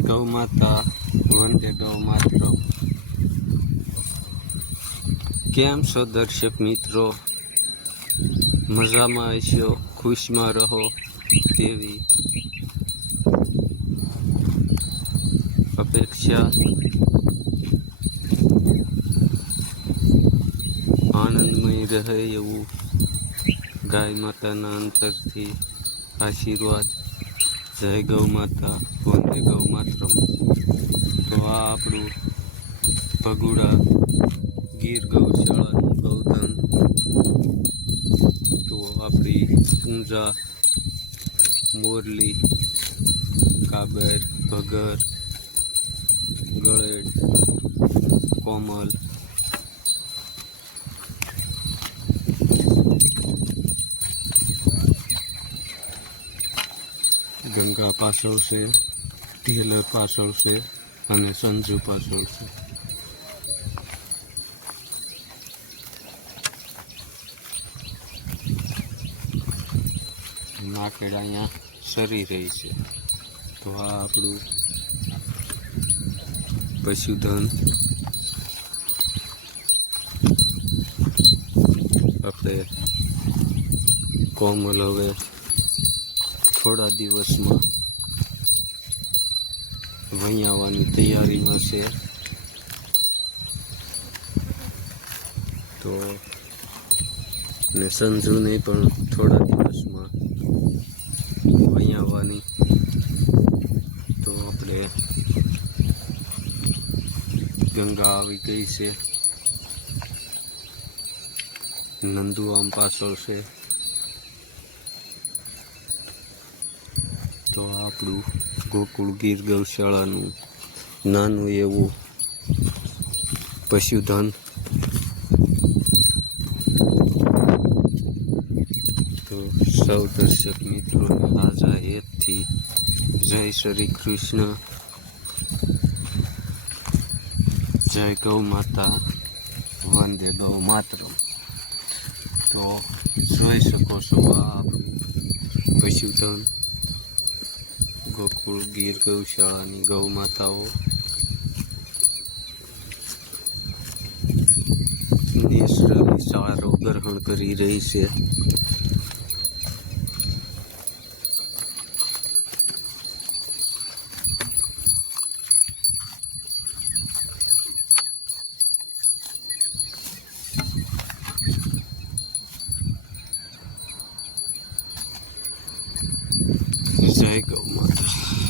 ગૌ માતા વંદે ગૌ માત્ર. કેમ છો દર્શક મિત્રો? મજામાં હશો? ખુશમાં રહો તેવી અપેક્ષા. આનંદમય રહે એવું ગાય માતાના અંતરથી આશીર્વાદ. જય ગૌ માતા વંદે ગૌ માતરમ તો આ આપણું ભગુડા ગીર ગૌશાળાનું ગૌધન. તો આપણી ઊંઝા મોરલી, કાબર, ભગર ગળેડ કોમલ ગંગા પાછળ છે ટેલર પાછળ છે અને સંજુ પાછળ છે. માકેડ અહીંયા સરી રહી છે. તો આ આપણું પશુધન આપણે કોમલ હવે થોડા દિવસમાં વહી આવવાની તૈયારીમાં છે. તો ને સંજુને પણ થોડા દિવસમાં વહી આવવાની. તો આપણે ગંગા આવી ગઈ છે. નંદુઆમ પાછળ છે. તો આપણું ગોકુળ ગીર ગૌશાળાનું નાનું એવું પશુધન. તો સૌ દર્શક મિત્રોને હાજા હેતથી જય શ્રી કૃષ્ણ. જય ગૌ માતા, વંદે ગૌ માત્ર તો જોઈ શકો છો આ આપણું પશુધન. ગોકુળ ગીર ગૌશાળાની ગૌ માતાઓ. નેસરાની સારો ગ્રહણ કરી રહી છે. જય ગૌ માતા